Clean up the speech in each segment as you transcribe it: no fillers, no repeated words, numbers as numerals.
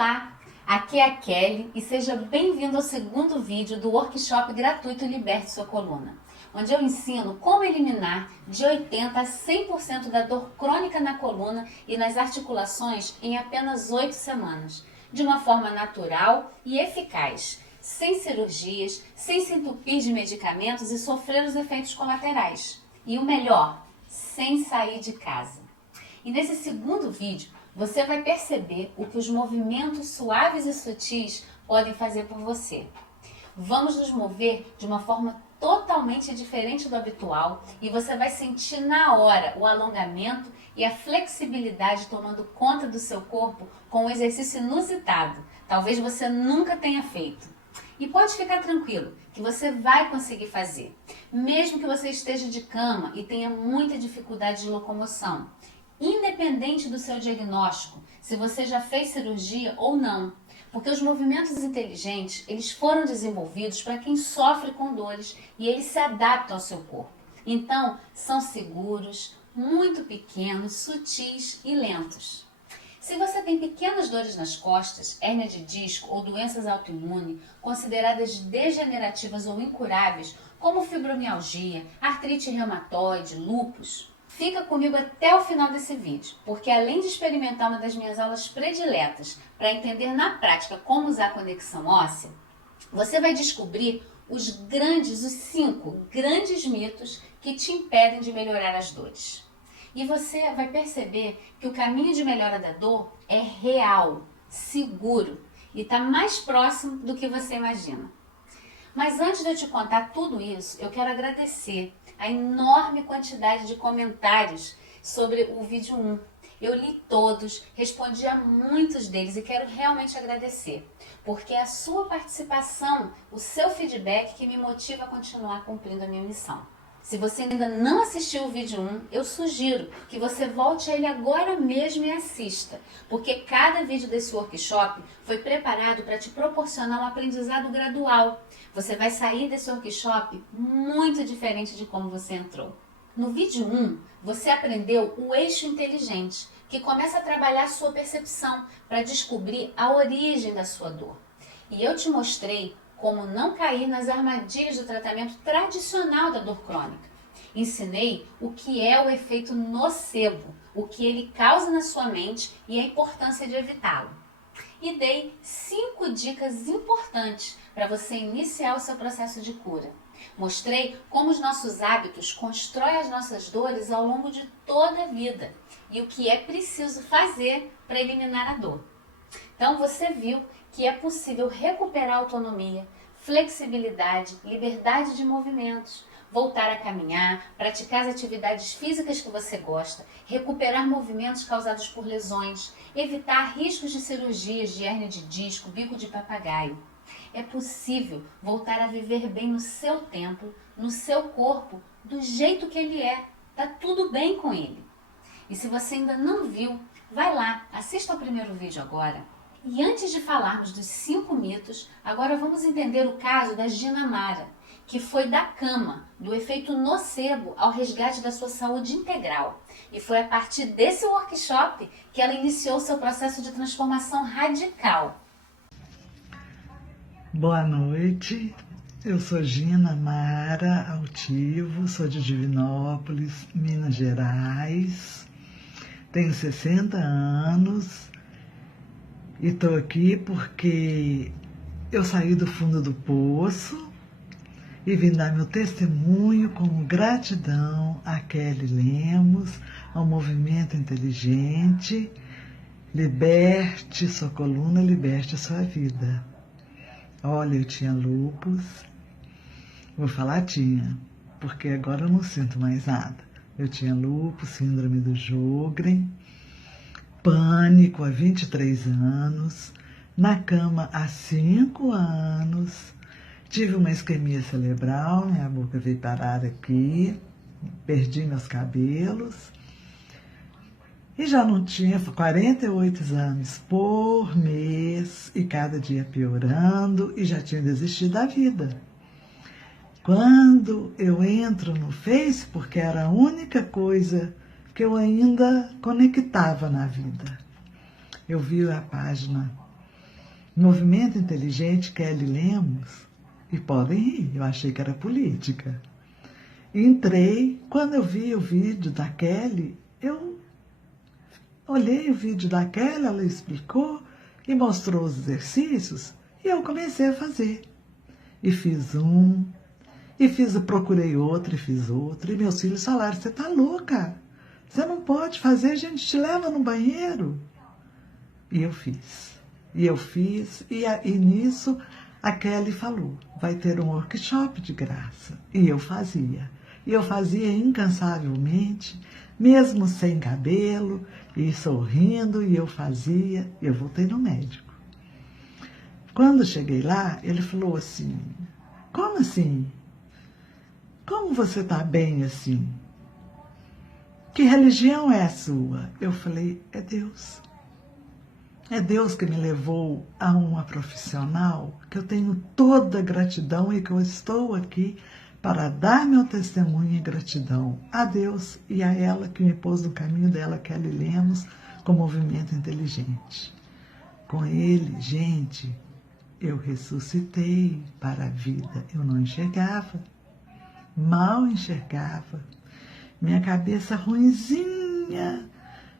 Olá, aqui é a Kelly e seja bem-vindo ao segundo vídeo do workshop gratuito Liberte Sua Coluna, onde eu ensino como eliminar de 80% a 100% da dor crônica na coluna e nas articulações em apenas 8 semanas, de uma forma natural e eficaz, sem cirurgias, sem se entupir de medicamentos e sofrer os efeitos colaterais. E o melhor, sem sair de casa. E nesse segundo vídeo, você vai perceber o que os movimentos suaves e sutis podem fazer por você. Vamos nos mover de uma forma totalmente diferente do habitual e você vai sentir na hora o alongamento e a flexibilidade tomando conta do seu corpo com um exercício inusitado. Talvez você nunca tenha feito. E pode ficar tranquilo que você vai conseguir fazer, mesmo que você esteja de cama e tenha muita dificuldade de locomoção. Independente do seu diagnóstico, se você já fez cirurgia ou não, porque os movimentos inteligentes, eles foram desenvolvidos para quem sofre com dores e eles se adaptam ao seu corpo. Então, são seguros, muito pequenos, sutis e lentos. Se você tem pequenas dores nas costas, hérnia de disco ou doenças autoimunes consideradas degenerativas ou incuráveis, como fibromialgia, artrite reumatoide, lúpus, fica comigo até o final desse vídeo, porque além de experimentar uma das minhas aulas prediletas para entender na prática como usar a conexão óssea, você vai descobrir os 5 grandes mitos que te impedem de melhorar as dores. E você vai perceber que o caminho de melhora da dor é real, seguro e está mais próximo do que você imagina. Mas antes de eu te contar tudo isso, eu quero agradecer a enorme quantidade de comentários sobre o vídeo 1. Eu li todos, respondi a muitos deles e quero realmente agradecer, porque é a sua participação, o seu feedback que me motiva a continuar cumprindo a minha missão. Se você ainda não assistiu o vídeo 1, eu sugiro que você volte a ele agora mesmo e assista, porque cada vídeo desse workshop foi preparado para te proporcionar um aprendizado gradual. Você vai sair desse workshop muito diferente de como você entrou. No vídeo 1, você aprendeu o eixo inteligente, que começa a trabalhar a sua percepção para descobrir a origem da sua dor. E eu te mostrei como não cair nas armadilhas do tratamento tradicional da dor crônica. Ensinei o que é o efeito nocebo, o que ele causa na sua mente e a importância de evitá-lo. E dei 5 dicas importantes para você iniciar o seu processo de cura. Mostrei como os nossos hábitos constroem as nossas dores ao longo de toda a vida e o que é preciso fazer para eliminar a dor. Então você viu que é possível recuperar a autonomia, flexibilidade, liberdade de movimentos, voltar a caminhar, praticar as atividades físicas que você gosta, recuperar movimentos causados por lesões, evitar riscos de cirurgias de hérnia de disco, bico de papagaio. É possível voltar a viver bem no seu tempo, no seu corpo, do jeito que ele é. Tá tudo bem com ele. E se você ainda não viu, vai lá, assista ao primeiro vídeo agora. E antes de falarmos dos 5 mitos, agora vamos entender o caso da Gina Mara, que foi da cama, do efeito nocebo ao resgate da sua saúde integral. E foi a partir desse workshop que ela iniciou seu processo de transformação radical. Boa noite, eu sou Gina Mara Altivo, sou de Divinópolis, Minas Gerais, tenho 60 anos. E estou aqui porque eu saí do fundo do poço e vim dar meu testemunho como gratidão a Kelly Lemos, ao Movimento Inteligente. Liberte sua coluna, liberte sua vida. Olha, eu tinha lúpus, vou falar tinha, porque agora eu não sinto mais nada. Eu tinha lúpus, síndrome do Sjögren, pânico há 23 anos, na cama há 5 anos, tive uma isquemia cerebral, minha boca veio parar aqui, perdi meus cabelos e já não tinha 48 exames por mês e cada dia piorando e já tinha desistido da vida. Quando eu entro no Face, porque era a única coisa que eu ainda conectava na vida, eu vi a página Movimento Inteligente Kelly Lemos, e podem rir, eu achei que era política. Entrei, quando eu vi o vídeo da Kelly, eu olhei o vídeo da Kelly, ela explicou e mostrou os exercícios, e eu comecei a fazer. E fiz um, procurei outro, e fiz outro, e meus filhos falaram, você tá louca, você não pode fazer, a gente te leva no banheiro. E eu fiz, e nisso a Kelly falou, vai ter um workshop de graça. E eu fazia incansavelmente, mesmo sem cabelo, e sorrindo, e eu voltei no médico. Quando cheguei lá, ele falou assim, como assim? Como você está bem assim? Que religião é a sua? Eu falei, é Deus. É Deus que me levou a uma profissional que eu tenho toda a gratidão e que eu estou aqui para dar meu testemunho e gratidão a Deus e a ela que me pôs no caminho dela, Kelly Lemos, com Movimento Inteligente. Com ele, gente, eu ressuscitei para a vida. Eu não enxergava, mal enxergava. Minha cabeça ruinzinha,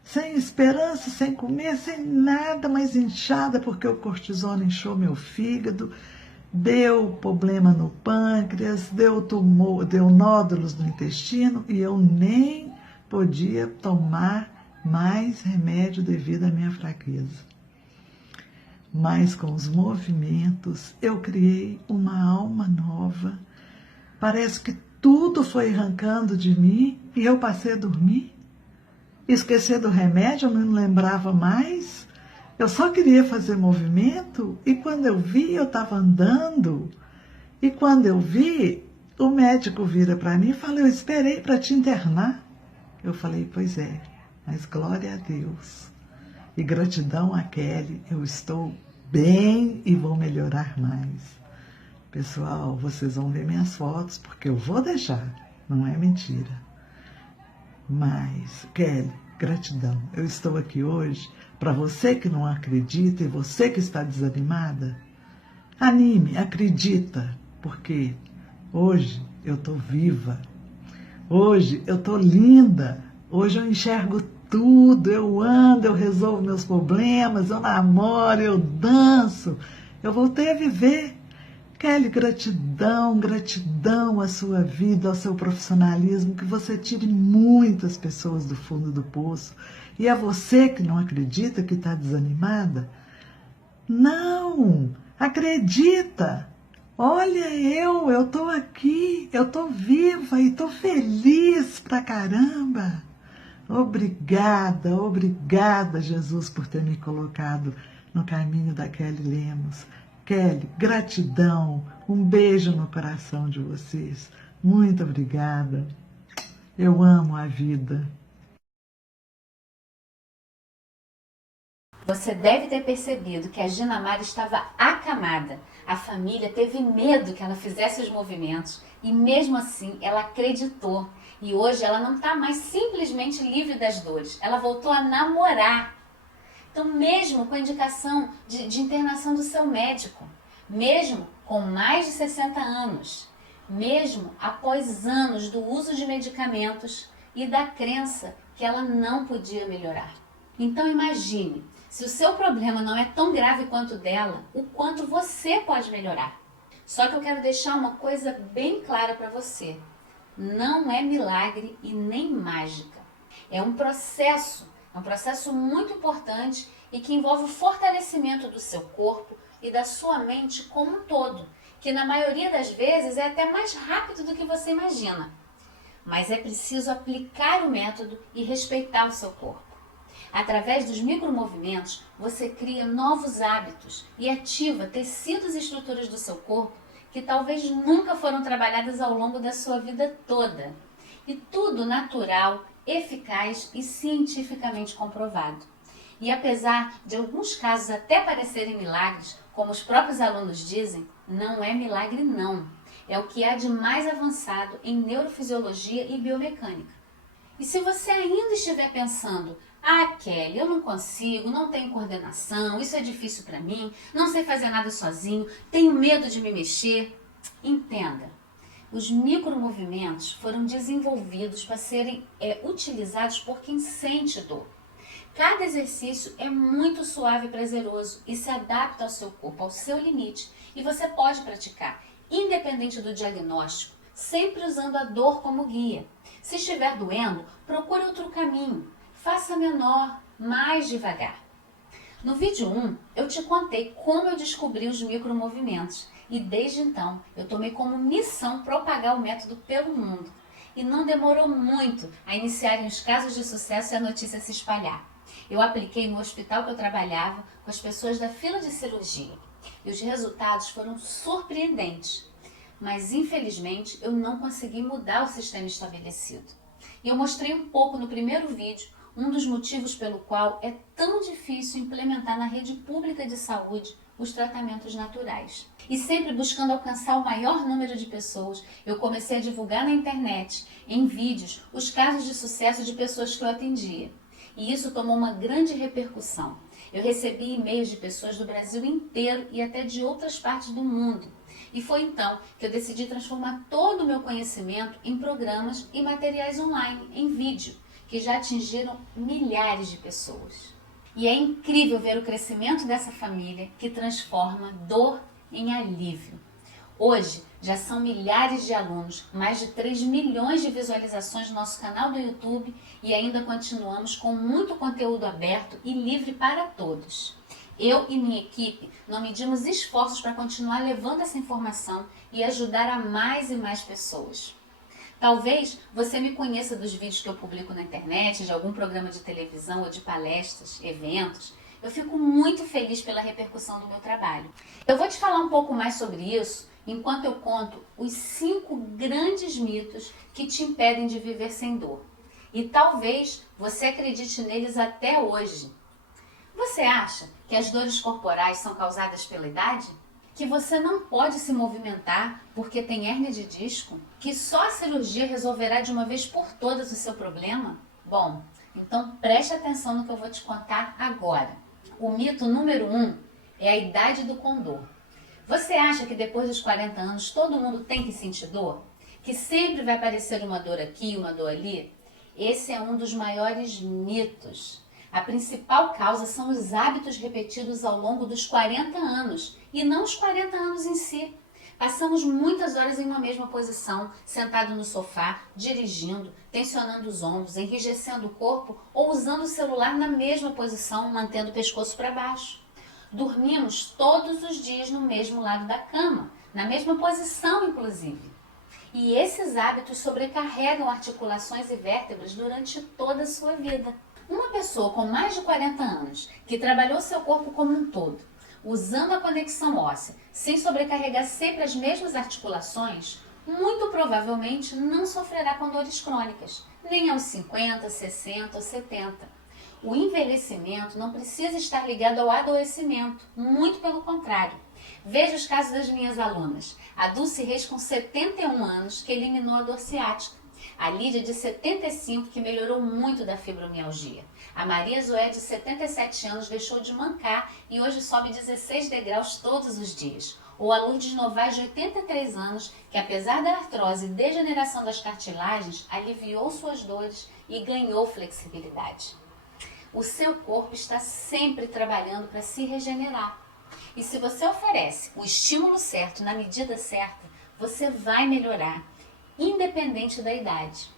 sem esperança, sem comer, sem nada, mas inchada, porque o cortisona inchou meu fígado, deu problema no pâncreas, deu tumor, deu nódulos no intestino, e eu nem podia tomar mais remédio devido à minha fraqueza. Mas com os movimentos, eu criei uma alma nova. Parece que tudo foi arrancando de mim e eu passei a dormir. Esquecer do remédio, eu não lembrava mais. Eu só queria fazer movimento e quando eu vi, eu estava andando. E quando eu vi, o médico vira para mim e fala, eu esperei para te internar. Eu falei, pois é, mas glória a Deus. E gratidão a Kelly, eu estou bem e vou melhorar mais. Pessoal, vocês vão ver minhas fotos, porque eu vou deixar, não é mentira. Mas, Kelly, gratidão. Eu estou aqui hoje para você que não acredita e você que está desanimada. Anime, acredita, porque hoje eu estou viva. Hoje eu estou linda. Hoje eu enxergo tudo. Eu ando, eu resolvo meus problemas, eu namoro, eu danço. Eu voltei a viver. Kelly, gratidão, gratidão à sua vida, ao seu profissionalismo, que você tire muitas pessoas do fundo do poço. E a você que não acredita, que está desanimada, não, acredita. Olha, eu estou aqui, eu estou viva e estou feliz pra caramba. Obrigada, obrigada, Jesus, por ter me colocado no caminho da Kelly Lemos. Kelly, gratidão, um beijo no coração de vocês. Muito obrigada. Eu amo a vida. Você deve ter percebido que a Gina Mara estava acamada. A família teve medo que ela fizesse os movimentos e mesmo assim ela acreditou. E hoje ela não está mais simplesmente livre das dores, ela voltou a namorar. Então, mesmo com a indicação de internação do seu médico, mesmo com mais de 60 anos, mesmo após anos do uso de medicamentos e da crença que ela não podia melhorar. Então, imagine, se o seu problema não é tão grave quanto o dela, o quanto você pode melhorar. Só que eu quero deixar uma coisa bem clara para você. Não é milagre e nem mágica. É um processo muito importante e que envolve o fortalecimento do seu corpo e da sua mente como um todo, que na maioria das vezes é até mais rápido do que você imagina. Mas é preciso aplicar o método e respeitar o seu corpo. Através dos micromovimentos, você cria novos hábitos e ativa tecidos e estruturas do seu corpo que talvez nunca foram trabalhadas ao longo da sua vida toda. E tudo natural, eficaz e cientificamente comprovado. E apesar de alguns casos até parecerem milagres, como os próprios alunos dizem, não é milagre não. É o que há de mais avançado em neurofisiologia e biomecânica. E se você ainda estiver pensando, Ah, Kelly, eu não consigo, não tenho coordenação, isso é difícil para mim, não sei fazer nada sozinho, tenho medo de me mexer. Entenda, os micromovimentos foram desenvolvidos para serem utilizados por quem sente dor. Cada exercício é muito suave e prazeroso e se adapta ao seu corpo, ao seu limite, e você pode praticar, independente do diagnóstico, sempre usando a dor como guia. Se estiver doendo, procure outro caminho, faça menor, mais devagar. No vídeo 1, eu te contei como eu descobri os micromovimentos e desde então eu tomei como missão propagar o método pelo mundo. E não demorou muito a iniciarem os casos de sucesso e a notícia se espalhar. Eu apliquei no hospital que eu trabalhava com as pessoas da fila de cirurgia e os resultados foram surpreendentes. Mas infelizmente eu não consegui mudar o sistema estabelecido. E eu mostrei um pouco no primeiro vídeo um dos motivos pelo qual é tão difícil implementar na rede pública de saúde os tratamentos naturais. E sempre buscando alcançar o maior número de pessoas, eu comecei a divulgar na internet, em vídeos, os casos de sucesso de pessoas que eu atendia. E isso tomou uma grande repercussão. Eu recebi e-mails de pessoas do Brasil inteiro e até de outras partes do mundo. E foi então que eu decidi transformar todo o meu conhecimento em programas e materiais online, em vídeo, que já atingiram milhares de pessoas. E é incrível ver o crescimento dessa família que transforma dor em alívio. Hoje, já são milhares de alunos, mais de 3 milhões de visualizações no nosso canal do YouTube e ainda continuamos com muito conteúdo aberto e livre para todos. Eu e minha equipe não medimos esforços para continuar levando essa informação e ajudar a mais e mais pessoas. Talvez você me conheça dos vídeos que eu publico na internet, de algum programa de televisão ou de palestras, eventos. Eu fico muito feliz pela repercussão do meu trabalho. Eu vou te falar um pouco mais sobre isso enquanto eu conto os 5 grandes mitos que te impedem de viver sem dor. E talvez você acredite neles até hoje. Você acha que as dores corporais são causadas pela idade? Que você não pode se movimentar porque tem hérnia de disco? Que só a cirurgia resolverá de uma vez por todas o seu problema? Bom, então preste atenção no que eu vou te contar agora. O mito número 1 é a idade do condor. Você acha que depois dos 40 anos todo mundo tem que sentir dor? Que sempre vai aparecer uma dor aqui, uma dor ali? Esse é um dos maiores mitos. A principal causa são os hábitos repetidos ao longo dos 40 anos e não os 40 anos em si. Passamos muitas horas em uma mesma posição, sentado no sofá, dirigindo, tensionando os ombros, enrijecendo o corpo ou usando o celular na mesma posição, mantendo o pescoço para baixo. Dormimos todos os dias no mesmo lado da cama, na mesma posição inclusive. E esses hábitos sobrecarregam articulações e vértebras durante toda a sua vida. Uma pessoa com mais de 40 anos, que trabalhou seu corpo como um todo, usando a conexão óssea, sem sobrecarregar sempre as mesmas articulações, muito provavelmente não sofrerá com dores crônicas, nem aos 50, 60 ou 70. O envelhecimento não precisa estar ligado ao adoecimento, muito pelo contrário. Veja os casos das minhas alunas. A Dulce Reis, com 71 anos, que eliminou a dor ciática. A Lídia, de 75, que melhorou muito da fibromialgia. A Maria Zoé, de 77 anos, deixou de mancar e hoje sobe 16 degraus todos os dias. Ou a Lourdes Novaes, de 83 anos, que apesar da artrose e degeneração das cartilagens, aliviou suas dores e ganhou flexibilidade. O seu corpo está sempre trabalhando para se regenerar. E se você oferece o estímulo certo na medida certa, você vai melhorar, independente da idade.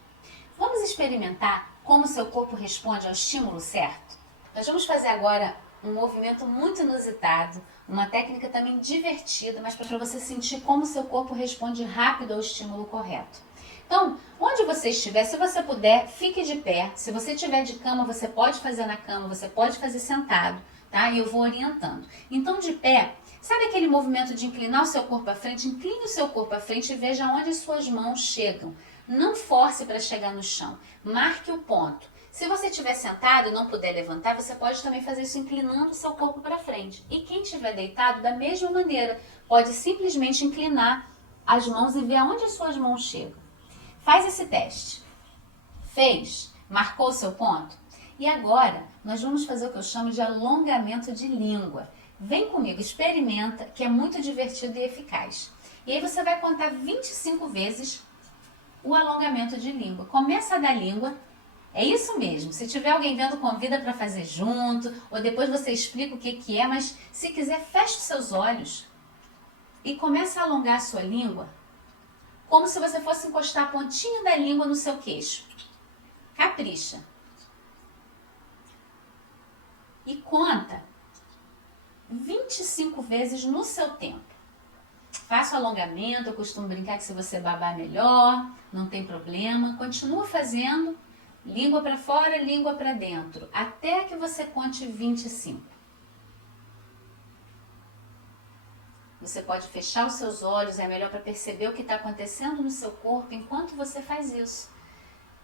Vamos experimentar como seu corpo responde ao estímulo certo? Nós vamos fazer agora um movimento muito inusitado, uma técnica também divertida, mas para você sentir como seu corpo responde rápido ao estímulo correto. Então, onde você estiver, se você puder, fique de pé. Se você estiver de cama, você pode fazer na cama, você pode fazer sentado, tá? E eu vou orientando. Então, de pé, sabe aquele movimento de inclinar o seu corpo à frente? Incline o seu corpo à frente e veja onde suas mãos chegam. Não force para chegar no chão. Marque o ponto. Se você estiver sentado e não puder levantar, você pode também fazer isso inclinando o seu corpo para frente. E quem estiver deitado, da mesma maneira, pode simplesmente inclinar as mãos e ver aonde as suas mãos chegam. Faz esse teste. Fez? Marcou o seu ponto? E agora, nós vamos fazer o que eu chamo de alongamento de língua. Vem comigo, experimenta, que é muito divertido e eficaz. E aí você vai contar 25 vezes o alongamento de língua. Começa da língua, é isso mesmo. Se tiver alguém vendo, convida para fazer junto, ou depois você explica o que é, mas se quiser, feche os seus olhos e começa a alongar a sua língua, como se você fosse encostar a pontinha da língua no seu queixo. Capricha. E conta 25 vezes no seu tempo. Faça o alongamento, eu costumo brincar que se você babar melhor, não tem problema. Continua fazendo, língua para fora, língua para dentro, até que você conte 25. Você pode fechar os seus olhos, é melhor para perceber o que está acontecendo no seu corpo enquanto você faz isso.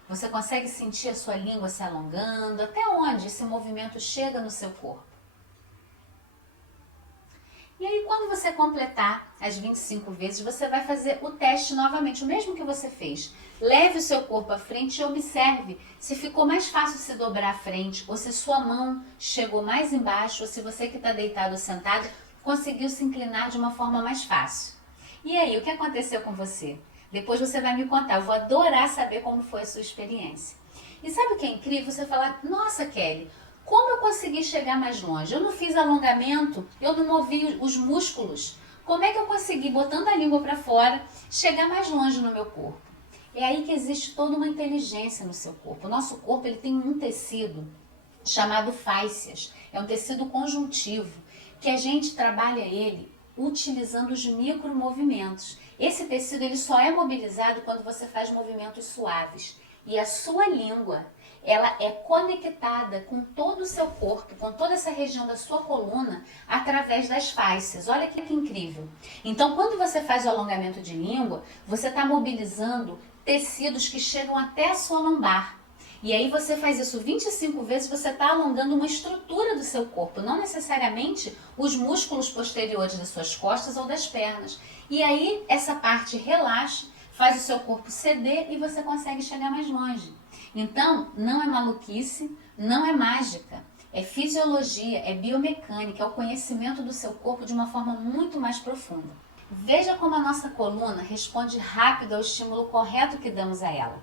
Você consegue sentir a sua língua se alongando, até onde esse movimento chega no seu corpo. E aí, quando você completar as 25 vezes, você vai fazer o teste novamente, o mesmo que você fez. Leve o seu corpo à frente e observe se ficou mais fácil se dobrar à frente, ou se sua mão chegou mais embaixo, ou se você que está deitado ou sentado conseguiu se inclinar de uma forma mais fácil. E aí, o que aconteceu com você? Depois você vai me contar, eu vou adorar saber como foi a sua experiência. E sabe o que é incrível? Você falar, nossa Kelly, como eu consegui chegar mais longe? Eu não fiz alongamento, eu não movi os músculos. Como é que eu consegui, botando a língua para fora, chegar mais longe no meu corpo? É aí que existe toda uma inteligência no seu corpo. O nosso corpo ele tem um tecido chamado fáscias, é um tecido conjuntivo, que a gente trabalha ele utilizando os micromovimentos. Esse tecido ele só é mobilizado quando você faz movimentos suaves. E a sua língua, ela é conectada com todo o seu corpo, com toda essa região da sua coluna, através das fáscias. Olha que incrível. Então, quando você faz o alongamento de língua, você está mobilizando tecidos que chegam até a sua lombar. E aí você faz isso 25 vezes, você está alongando uma estrutura do seu corpo, não necessariamente os músculos posteriores das suas costas ou das pernas. E aí essa parte relaxa, faz o seu corpo ceder e você consegue chegar mais longe. Então, não é maluquice, não é mágica, é fisiologia, é biomecânica, é o conhecimento do seu corpo de uma forma muito mais profunda. Veja como a nossa coluna responde rápido ao estímulo correto que damos a ela.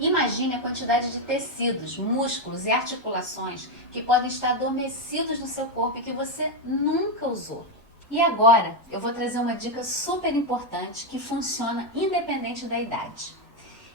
Imagine a quantidade de tecidos, músculos e articulações que podem estar adormecidos no seu corpo e que você nunca usou. E agora eu vou trazer uma dica super importante que funciona independente da idade.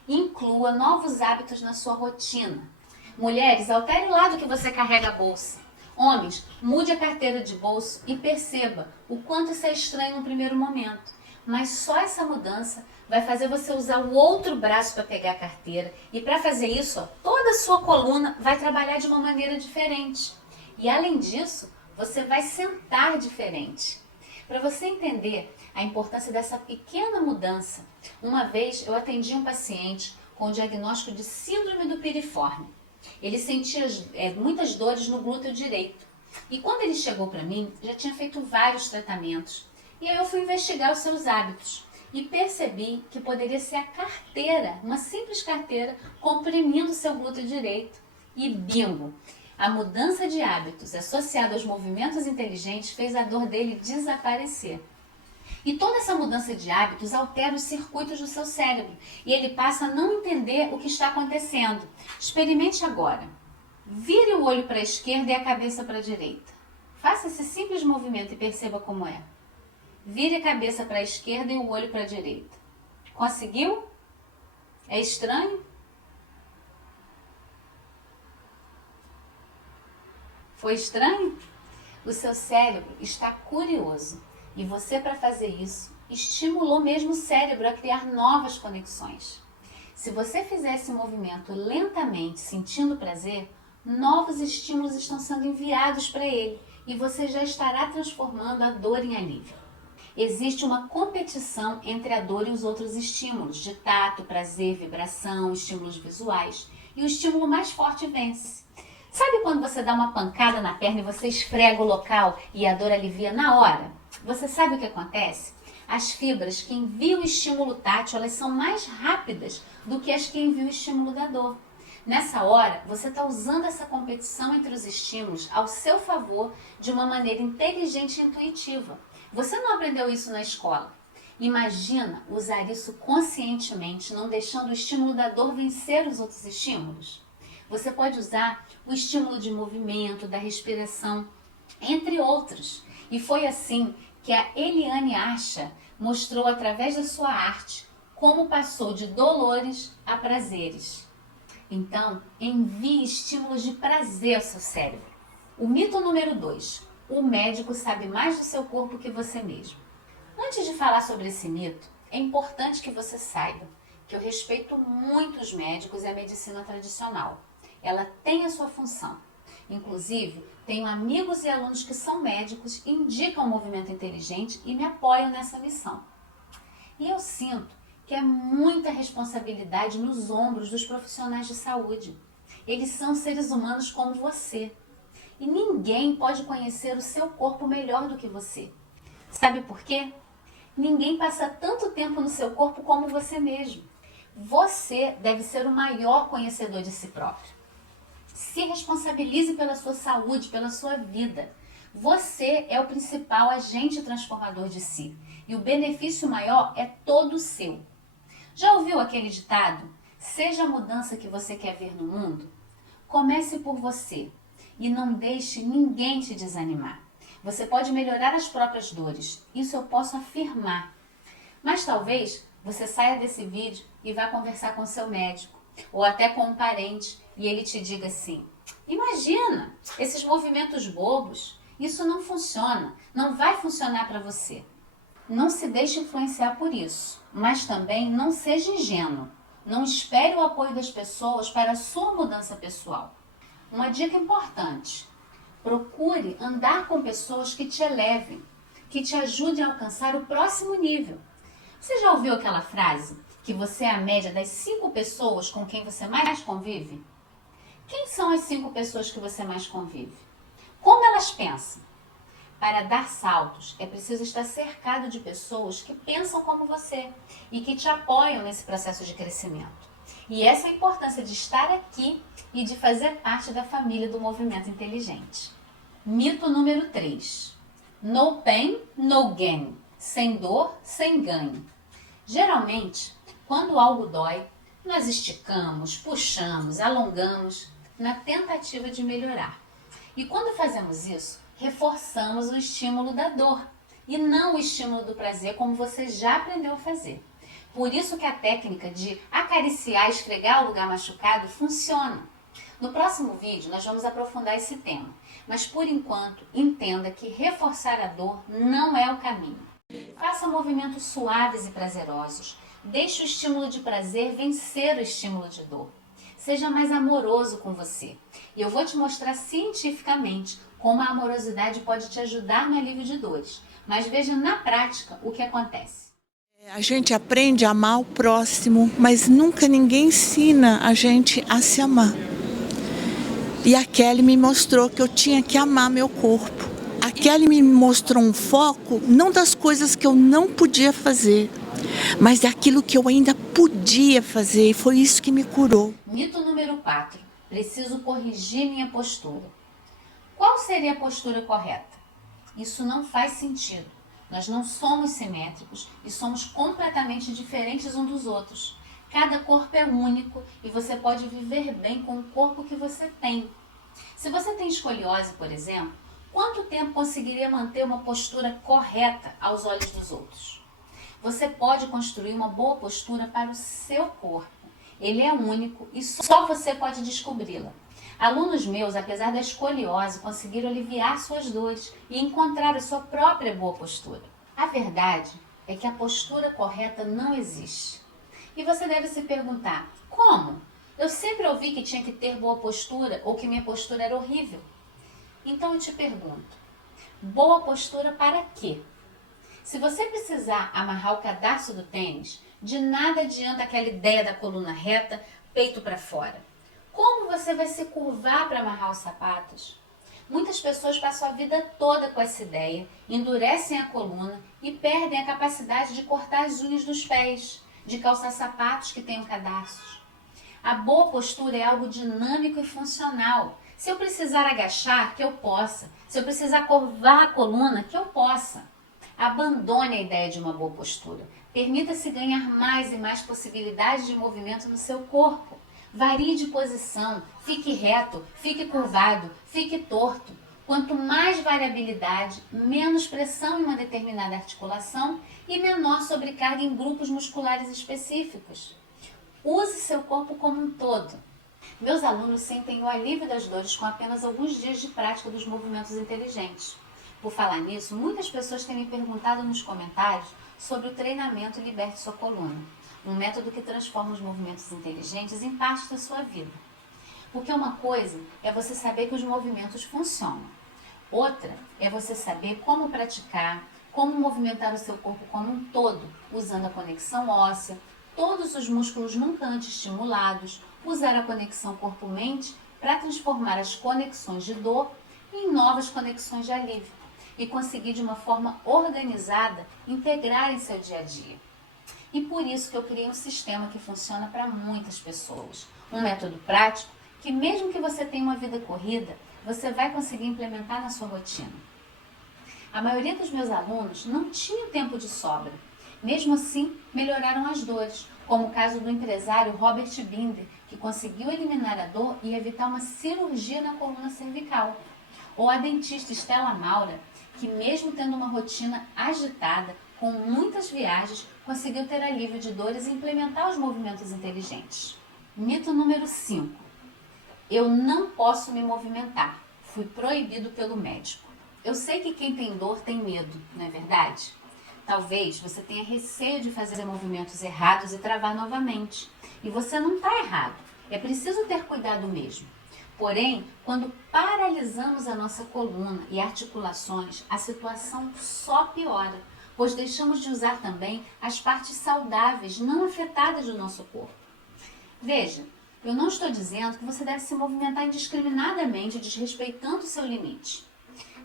Inclua novos hábitos na sua rotina. Mulheres, altere o lado que você carrega a bolsa. Homens, mude a carteira de bolso e perceba o quanto isso é estranho no primeiro momento. Mas só essa mudança vai fazer você usar o outro braço para pegar a carteira. E para fazer isso, ó, toda a sua coluna vai trabalhar de uma maneira diferente. E além disso, você vai sentar diferente. Para você entender a importância dessa pequena mudança, uma vez eu atendi um paciente com o diagnóstico de síndrome do piriforme. Ele sentia muitas dores no glúteo direito. E quando ele chegou para mim, já tinha feito vários tratamentos. E aí eu fui investigar os seus hábitos e percebi que poderia ser a carteira, uma simples carteira, comprimindo o seu glúteo direito. E bingo! A mudança de hábitos associada aos movimentos inteligentes fez a dor dele desaparecer. E toda essa mudança de hábitos altera os circuitos do seu cérebro e ele passa a não entender o que está acontecendo. Experimente agora. Vire o olho para a esquerda e a cabeça para a direita. Faça esse simples movimento e perceba como é. Vire a cabeça para a esquerda e o olho para a direita. Conseguiu? É estranho? Foi estranho? O seu cérebro está curioso e você, para fazer isso, estimulou mesmo o cérebro a criar novas conexões. Se você fizer esse movimento lentamente, sentindo prazer, novos estímulos estão sendo enviados para ele e você já estará transformando a dor em alívio. Existe uma competição entre a dor e os outros estímulos, de tato, prazer, vibração, estímulos visuais, e o estímulo mais forte vence. Sabe quando você dá uma pancada na perna e você esfrega o local e a dor alivia na hora? Você sabe o que acontece? As fibras que enviam o estímulo tátil, elas são mais rápidas do que as que enviam o estímulo da dor. Nessa hora, você está usando essa competição entre os estímulos ao seu favor de uma maneira inteligente e intuitiva. Você não aprendeu isso na escola. Imagina usar isso conscientemente, não deixando o estímulo da dor vencer os outros estímulos. Você pode usar o estímulo de movimento, da respiração, entre outros. E foi assim que a Eliane Acha mostrou através da sua arte como passou de dolores a prazeres. Então, envie estímulos de prazer ao seu cérebro. O mito número 2. O médico sabe mais do seu corpo que você mesmo. Antes de falar sobre esse mito, é importante que você saiba que eu respeito muito os médicos e a medicina tradicional. Ela tem a sua função. Inclusive, tenho amigos e alunos que são médicos, indicam o movimento inteligente e me apoiam nessa missão. E eu sinto que é muita responsabilidade nos ombros dos profissionais de saúde. Eles são seres humanos como você. E ninguém pode conhecer o seu corpo melhor do que você. Sabe por quê? Ninguém passa tanto tempo no seu corpo como você mesmo. Você deve ser o maior conhecedor de si próprio. Se responsabilize pela sua saúde, pela sua vida. Você é o principal agente transformador de si. E o benefício maior é todo seu. Já ouviu aquele ditado? Seja a mudança que você quer ver no mundo. Comece por você e não deixe ninguém te desanimar. Você pode melhorar as próprias dores, isso eu posso afirmar. Mas talvez você saia desse vídeo e vá conversar com seu médico ou até com um parente e ele te diga assim: imagina, esses movimentos bobos, isso não funciona, não vai funcionar para você. Não se deixe influenciar por isso, mas também não seja ingênuo. Não espere o apoio das pessoas para a sua mudança pessoal. Uma dica importante: procure andar com pessoas que te elevem, que te ajudem a alcançar o próximo nível. Você já ouviu aquela frase que você é a média das 5 pessoas com quem você mais convive? Quem são as 5 pessoas que você mais convive? Como elas pensam? Para dar saltos, é preciso estar cercado de pessoas que pensam como você e que te apoiam nesse processo de crescimento. E essa é a importância de estar aqui e de fazer parte da família do movimento inteligente. Mito número 3. No pain, no gain. Sem dor, sem ganho. Geralmente, quando algo dói, nós esticamos, puxamos, alongamos na tentativa de melhorar. E quando fazemos isso, reforçamos o estímulo da dor e não o estímulo do prazer, como você já aprendeu a fazer. Por isso que a técnica de acariciar e esfregar o lugar machucado funciona. No próximo vídeo nós vamos aprofundar esse tema, mas por enquanto entenda que reforçar a dor não é o caminho. Faça movimentos suaves e prazerosos. Deixe o estímulo de prazer vencer o estímulo de dor. Seja mais amoroso com você. E eu vou te mostrar cientificamente como a amorosidade pode te ajudar no alívio de dores. Mas veja na prática o que acontece. A gente aprende a amar o próximo, mas nunca ninguém ensina a gente a se amar. E a Kelly me mostrou que eu tinha que amar meu corpo. A Kelly me mostrou um foco, não das coisas que eu não podia fazer, mas daquilo que eu ainda podia fazer, e foi isso que me curou. Mito número 4. Preciso corrigir minha postura. Qual seria a postura correta? Isso não faz sentido. Nós não somos simétricos e somos completamente diferentes uns dos outros. Cada corpo é único e você pode viver bem com o corpo que você tem. Se você tem escoliose, por exemplo, quanto tempo conseguiria manter uma postura correta aos olhos dos outros? Você pode construir uma boa postura para o seu corpo. Ele é único e só você pode descobri-la. Alunos meus, apesar da escoliose, conseguiram aliviar suas dores e encontrar a sua própria boa postura. A verdade é que a postura correta não existe. E você deve se perguntar: como? Eu sempre ouvi que tinha que ter boa postura ou que minha postura era horrível. Então eu te pergunto: boa postura para quê? Se você precisar amarrar o cadarço do tênis, de nada adianta aquela ideia da coluna reta, peito para fora. Como você vai se curvar para amarrar os sapatos? Muitas pessoas passam a vida toda com essa ideia, endurecem a coluna e perdem a capacidade de cortar as unhas dos pés, de calçar sapatos que tenham cadarços. A boa postura é algo dinâmico e funcional. Se eu precisar agachar, que eu possa. Se eu precisar curvar a coluna, que eu possa. Abandone a ideia de uma boa postura. Permita-se ganhar mais e mais possibilidades de movimento no seu corpo. Varie de posição, fique reto, fique curvado, fique torto. Quanto mais variabilidade, menos pressão em uma determinada articulação e menor sobrecarga em grupos musculares específicos. Use seu corpo como um todo. Meus alunos sentem o alívio das dores com apenas alguns dias de prática dos movimentos inteligentes. Por falar nisso, muitas pessoas têm me perguntado nos comentários sobre o treinamento Liberte Sua Coluna, um método que transforma os movimentos inteligentes em parte da sua vida. Porque uma coisa é você saber que os movimentos funcionam. Outra é você saber como praticar, como movimentar o seu corpo como um todo, usando a conexão óssea, todos os músculos nunca antes estimulados, usar a conexão corpo-mente para transformar as conexões de dor em novas conexões de alívio e conseguir de uma forma organizada integrar em seu dia a dia. E por isso que eu criei um sistema que funciona para muitas pessoas. Um método prático que mesmo que você tenha uma vida corrida, você vai conseguir implementar na sua rotina. A maioria dos meus alunos não tinha tempo de sobra. Mesmo assim, melhoraram as dores, como o caso do empresário Robert Binder, que conseguiu eliminar a dor e evitar uma cirurgia na coluna cervical. Ou a dentista Estela Maura, que mesmo tendo uma rotina agitada, com muitas viagens, conseguiu ter alívio de dores e implementar os movimentos inteligentes. Mito número 5. Eu não posso me movimentar. Fui proibido pelo médico. Eu sei que quem tem dor tem medo, não é verdade? Talvez você tenha receio de fazer movimentos errados e travar novamente. E você não está errado. É preciso ter cuidado mesmo. Porém, quando paralisamos a nossa coluna e articulações, a situação só piora, pois deixamos de usar também as partes saudáveis, não afetadas do nosso corpo. Veja, eu não estou dizendo que você deve se movimentar indiscriminadamente, desrespeitando o seu limite.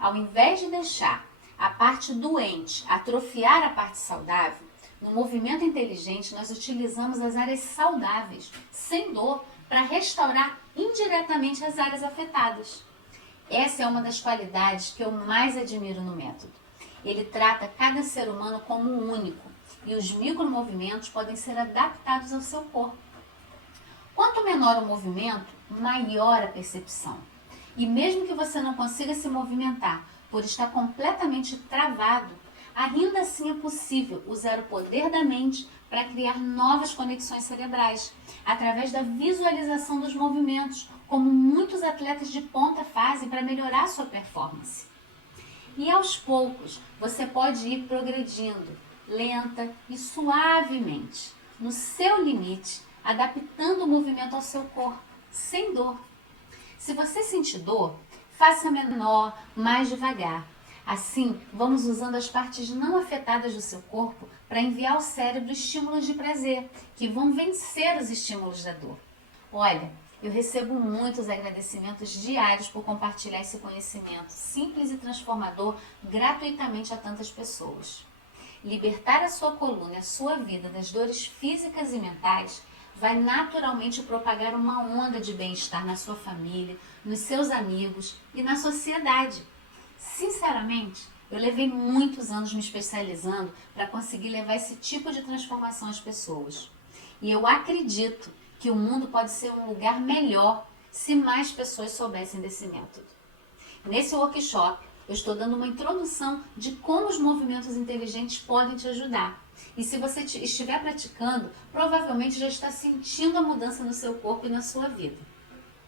Ao invés de deixar a parte doente atrofiar a parte saudável, no movimento inteligente nós utilizamos as áreas saudáveis, sem dor, para restaurar indiretamente as áreas afetadas. Essa é uma das qualidades que eu mais admiro no método. Ele trata cada ser humano como único e os micromovimentos podem ser adaptados ao seu corpo. Quanto menor o movimento, maior a percepção. E mesmo que você não consiga se movimentar por estar completamente travado, ainda assim é possível usar o poder da mente para criar novas conexões cerebrais, através da visualização dos movimentos, como muitos atletas de ponta fazem para melhorar sua performance. E aos poucos, você pode ir progredindo, lenta e suavemente, no seu limite, adaptando o movimento ao seu corpo, sem dor. Se você sentir dor, faça menor, mais devagar. Assim, vamos usando as partes não afetadas do seu corpo para enviar ao cérebro estímulos de prazer, que vão vencer os estímulos da dor. Olha, eu recebo muitos agradecimentos diários por compartilhar esse conhecimento simples e transformador gratuitamente a tantas pessoas. Libertar a sua coluna e a sua vida das dores físicas e mentais vai naturalmente propagar uma onda de bem-estar na sua família, nos seus amigos e na sociedade. Sinceramente, eu levei muitos anos me especializando para conseguir levar esse tipo de transformação às pessoas. E eu acredito que o mundo pode ser um lugar melhor se mais pessoas soubessem desse método. Nesse workshop, eu estou dando uma introdução de como os movimentos inteligentes podem te ajudar. E se você estiver praticando, provavelmente já está sentindo a mudança no seu corpo e na sua vida.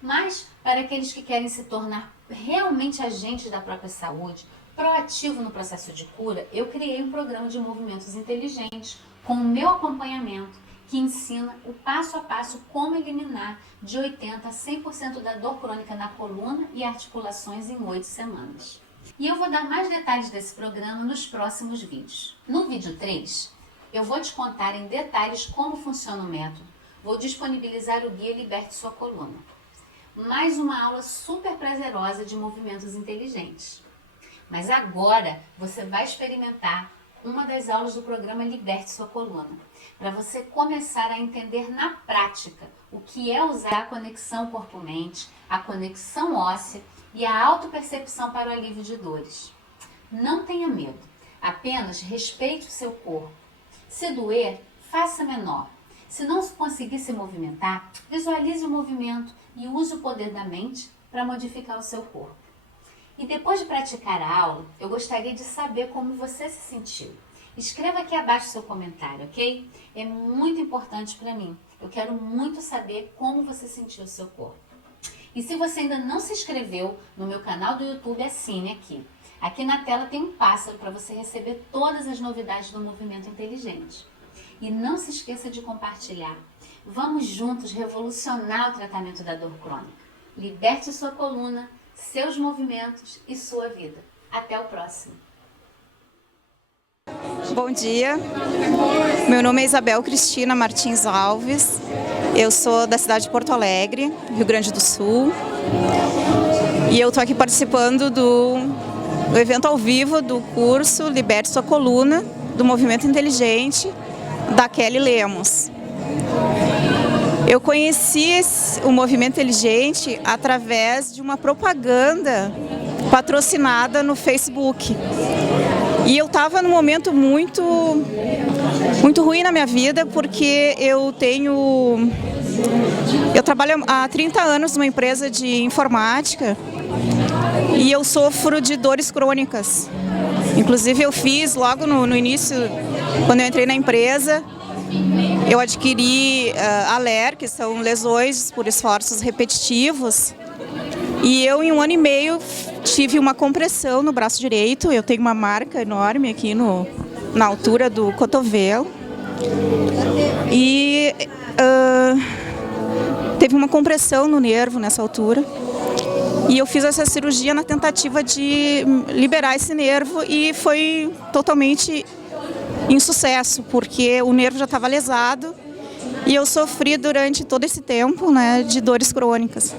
Mas, para aqueles que querem se tornar realmente agentes da própria saúde, proativo no processo de cura, eu criei um programa de movimentos inteligentes com o meu acompanhamento, que ensina o passo a passo como eliminar de 80% a 100% da dor crônica na coluna e articulações em 8 semanas. E eu vou dar mais detalhes desse programa nos próximos vídeos. No vídeo 3, eu vou te contar em detalhes como funciona o método, vou disponibilizar o guia Liberte Sua Coluna. Mais uma aula super prazerosa de movimentos inteligentes. Mas agora você vai experimentar uma das aulas do programa Liberte Sua Coluna, para você começar a entender na prática o que é usar a conexão corpo-mente, a conexão óssea e a autopercepção para o alívio de dores. Não tenha medo, apenas respeite o seu corpo. Se doer, faça menor. Se não conseguir se movimentar, visualize o movimento e use o poder da mente para modificar o seu corpo. E depois de praticar a aula, eu gostaria de saber como você se sentiu. Escreva aqui abaixo seu comentário, ok? É muito importante para mim. Eu quero muito saber como você sentiu o seu corpo. E se você ainda não se inscreveu no meu canal do YouTube, assine aqui. Aqui na tela tem um pássaro para você receber todas as novidades do Movimento Inteligente. E não se esqueça de compartilhar. Vamos juntos revolucionar o tratamento da dor crônica. Liberte sua coluna, seus movimentos e sua vida. Até o próximo. Bom dia, meu nome é Isabel Cristina Martins Alves, eu sou da cidade de Porto Alegre, Rio Grande do Sul, e eu estou aqui participando do evento ao vivo do curso Liberte Sua Coluna, do Movimento Inteligente, da Kelly Lemos. Eu conheci o Movimento Inteligente através de uma propaganda patrocinada no Facebook. E eu estava num momento muito ruim na minha vida, porque eu trabalho há 30 anos numa empresa de informática e eu sofro de dores crônicas. Inclusive eu fiz logo no início, quando eu entrei na empresa, eu adquiri ALER, que são lesões por esforços repetitivos. E eu, em 1 ano e meio, tive uma compressão no braço direito. Eu tenho uma marca enorme aqui na altura do cotovelo. E teve uma compressão no nervo nessa altura. E eu fiz essa cirurgia na tentativa de liberar esse nervo e foi totalmente insucesso, porque o nervo já estava lesado e eu sofri durante todo esse tempo, né, de dores crônicas.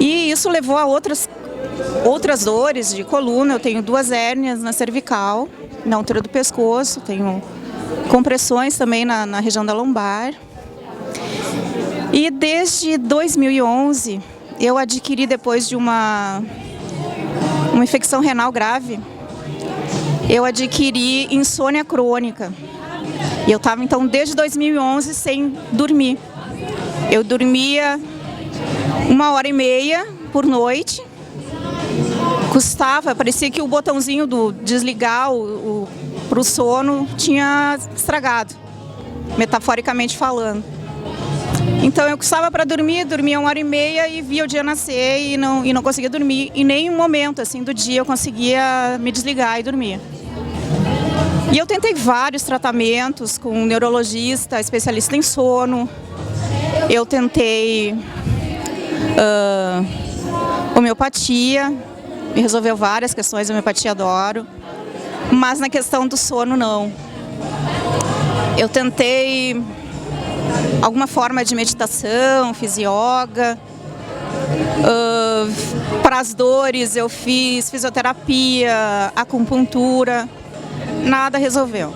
E isso levou a outras dores de coluna. Eu tenho 2 hérnias na cervical, na altura do pescoço, tenho compressões também na região da lombar. E desde 2011, eu adquiri, depois de uma infecção renal grave, eu adquiri insônia crônica. E eu estava, então, desde 2011 sem dormir. Eu dormia 1h30 por noite, parecia que o botãozinho do desligar para o sono tinha estragado, metaforicamente falando. Então eu custava para dormia 1h30 e via o dia nascer e não conseguia dormir. Em nenhum momento assim, do dia eu conseguia me desligar e dormir. E eu tentei vários tratamentos com um neurologista, especialista em sono. Eu tentei homeopatia, me resolveu várias questões, homeopatia adoro, mas na questão do sono não. Eu tentei alguma forma de meditação, fiz yoga, para as dores eu fiz fisioterapia, acupuntura, nada resolveu.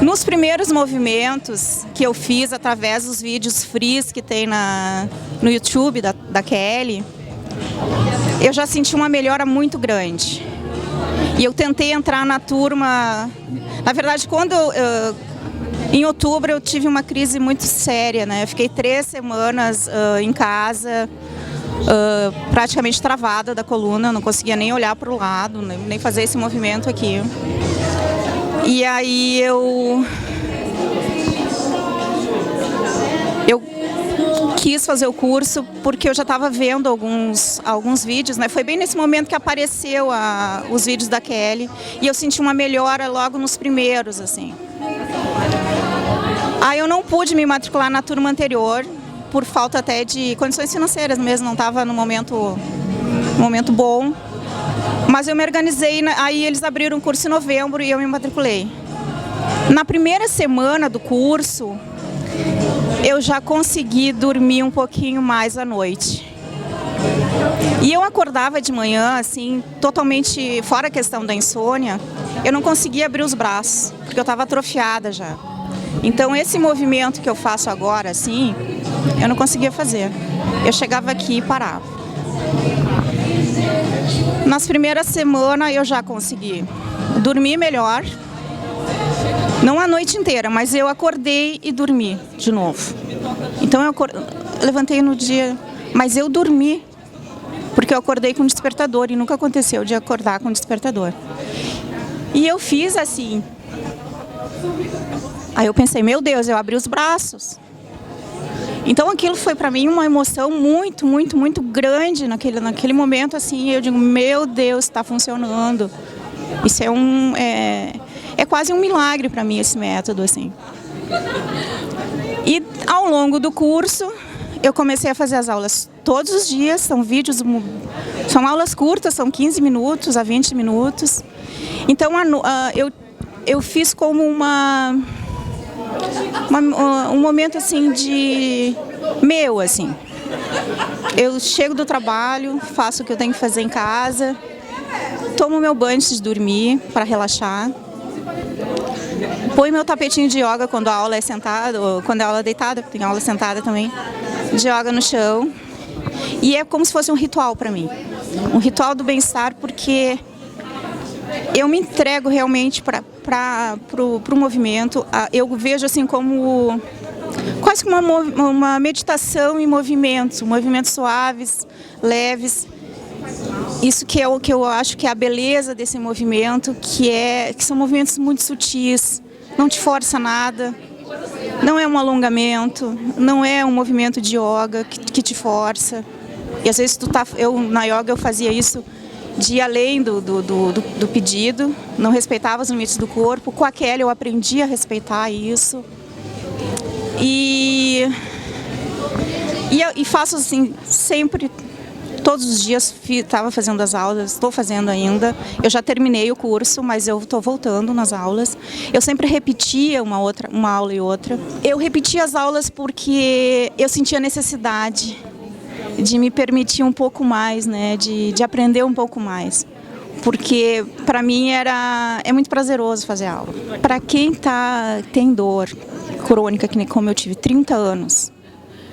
Nos primeiros movimentos que eu fiz através dos vídeos frees que tem no YouTube da Kelly, eu já senti uma melhora muito grande. E eu tentei entrar na turma. Na verdade, em outubro eu tive uma crise muito séria, né? Eu fiquei 3 semanas em casa, praticamente travada da coluna, não conseguia nem olhar para o lado, nem fazer esse movimento aqui. E aí eu quis fazer o curso porque eu já estava vendo alguns vídeos, né? Foi bem nesse momento que apareceu os vídeos da Kelly e eu senti uma melhora logo nos primeiros, assim. Aí eu não pude me matricular na turma anterior por falta até de condições financeiras mesmo, não estava no momento bom. Mas eu me organizei, aí eles abriram o curso em novembro e eu me matriculei. Na primeira semana do curso, eu já consegui dormir um pouquinho mais à noite. E eu acordava de manhã, assim, totalmente fora a questão da insônia, eu não conseguia abrir os braços, porque eu estava atrofiada já. Então esse movimento que eu faço agora, assim, eu não conseguia fazer. Eu chegava aqui e parava. Nas primeiras semanas eu já consegui dormir melhor. Não a noite inteira, mas eu acordei e dormi de novo. Então eu levantei no dia, mas eu dormi, porque eu acordei com despertador e nunca aconteceu de acordar com despertador. E eu fiz assim. Aí eu pensei, meu Deus, eu abri os braços. Então aquilo foi para mim uma emoção muito, muito, muito grande naquele momento, assim. Eu digo, meu Deus, está funcionando. Isso é quase um milagre para mim esse método, assim. E ao longo do curso eu comecei a fazer as aulas todos os dias, são aulas curtas, são 15 minutos a 20 minutos. Então eu fiz como um momento assim de meu, assim. Eu chego do trabalho, faço o que eu tenho que fazer em casa, tomo meu banho antes de dormir para relaxar. Põe meu tapetinho de yoga quando a aula é sentada, ou quando a aula é deitada, porque tem aula sentada também, de yoga no chão. E é como se fosse um ritual para mim. Um ritual do bem-estar, porque eu me entrego realmente para o movimento. Eu vejo assim como quase uma meditação em movimentos suaves, leves. Isso que é o que eu acho que é a beleza desse movimento, que são movimentos muito sutis, não te força nada, não é um alongamento, não é um movimento de yoga que te força. E às vezes na yoga eu fazia isso de ir além do pedido, não respeitava os limites do corpo. Com a Kelly eu aprendi a respeitar isso. E faço assim, sempre, todos os dias estava fazendo as aulas, estou fazendo ainda. Eu já terminei o curso, mas eu estou voltando nas aulas. Eu sempre repetia uma aula e outra. Eu repetia as aulas porque eu sentia necessidade de me permitir um pouco mais, né, de aprender um pouco mais. Porque para mim é muito prazeroso fazer aula. Para quem tem dor crônica, que nem como eu tive 30 anos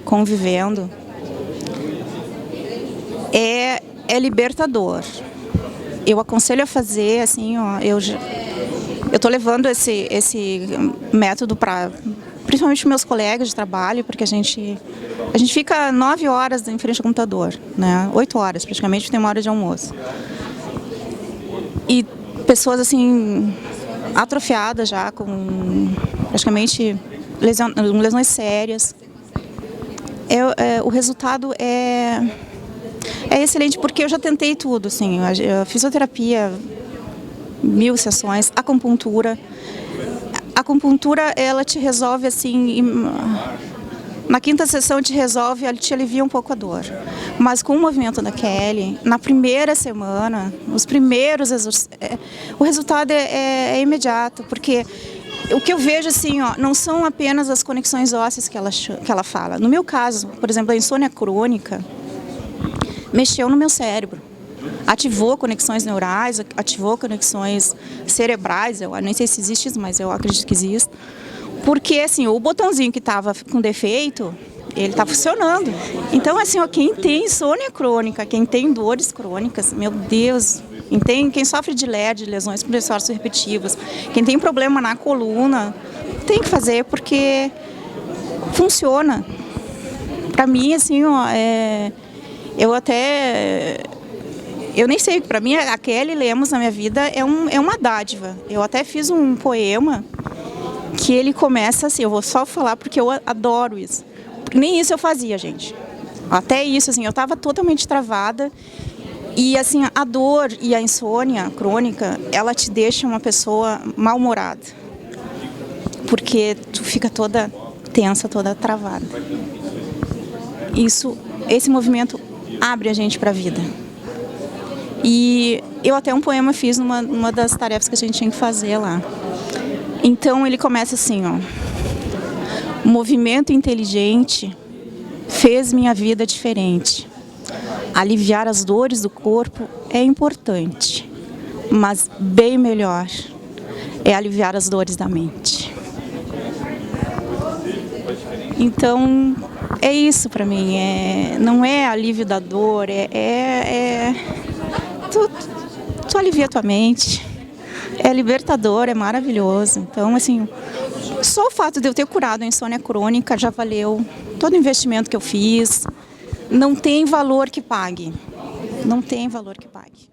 convivendo, é libertador. Eu aconselho a fazer, assim, ó, eu estou levando esse método para principalmente meus colegas de trabalho, porque a gente fica 9 horas em frente ao computador, né? 8 horas praticamente, tem uma hora de almoço. E pessoas assim atrofiadas já, com praticamente lesões sérias. O resultado é excelente, porque eu já tentei tudo, assim, a fisioterapia, 1000 sessões, acupuntura. A acupuntura, ela te resolve assim, na 5ª sessão te resolve, ela te alivia um pouco a dor. Mas com o movimento da Kelly, na primeira semana, os primeiros o resultado é imediato, porque o que eu vejo assim, ó, não são apenas as conexões ósseas que ela fala. No meu caso, por exemplo, a insônia crônica mexeu no meu cérebro. Ativou conexões neurais, ativou conexões cerebrais, eu nem sei se existe isso, mas eu acredito que existe. Porque assim, o botãozinho que estava com defeito, ele está funcionando. Então assim, ó, quem tem insônia crônica, quem tem dores crônicas, meu Deus, quem sofre de LED, lesões por esforços repetitivos, quem tem problema na coluna, tem que fazer, porque funciona. Para mim, assim, ó, eu nem sei, para mim a Kelly Lemos na minha vida é uma dádiva. Eu até fiz um poema que ele começa assim, eu vou só falar porque eu adoro isso. Nem isso eu fazia, gente. Até isso, assim, eu estava totalmente travada. E assim, a dor e a insônia crônica, ela te deixa uma pessoa mal-humorada. Porque tu fica toda tensa, toda travada. Esse movimento abre a gente para a vida. E eu até um poema fiz numa das tarefas que a gente tinha que fazer lá. Então ele começa assim, ó. Movimento inteligente fez minha vida diferente. Aliviar as dores do corpo é importante, mas bem melhor é aliviar as dores da mente. Então, é isso para mim, não é alívio da dor, tu alivia a tua mente, é libertador, é maravilhoso. Então, assim, só o fato de eu ter curado a insônia crônica já valeu todo o investimento que eu fiz, não tem valor que pague, não tem valor que pague.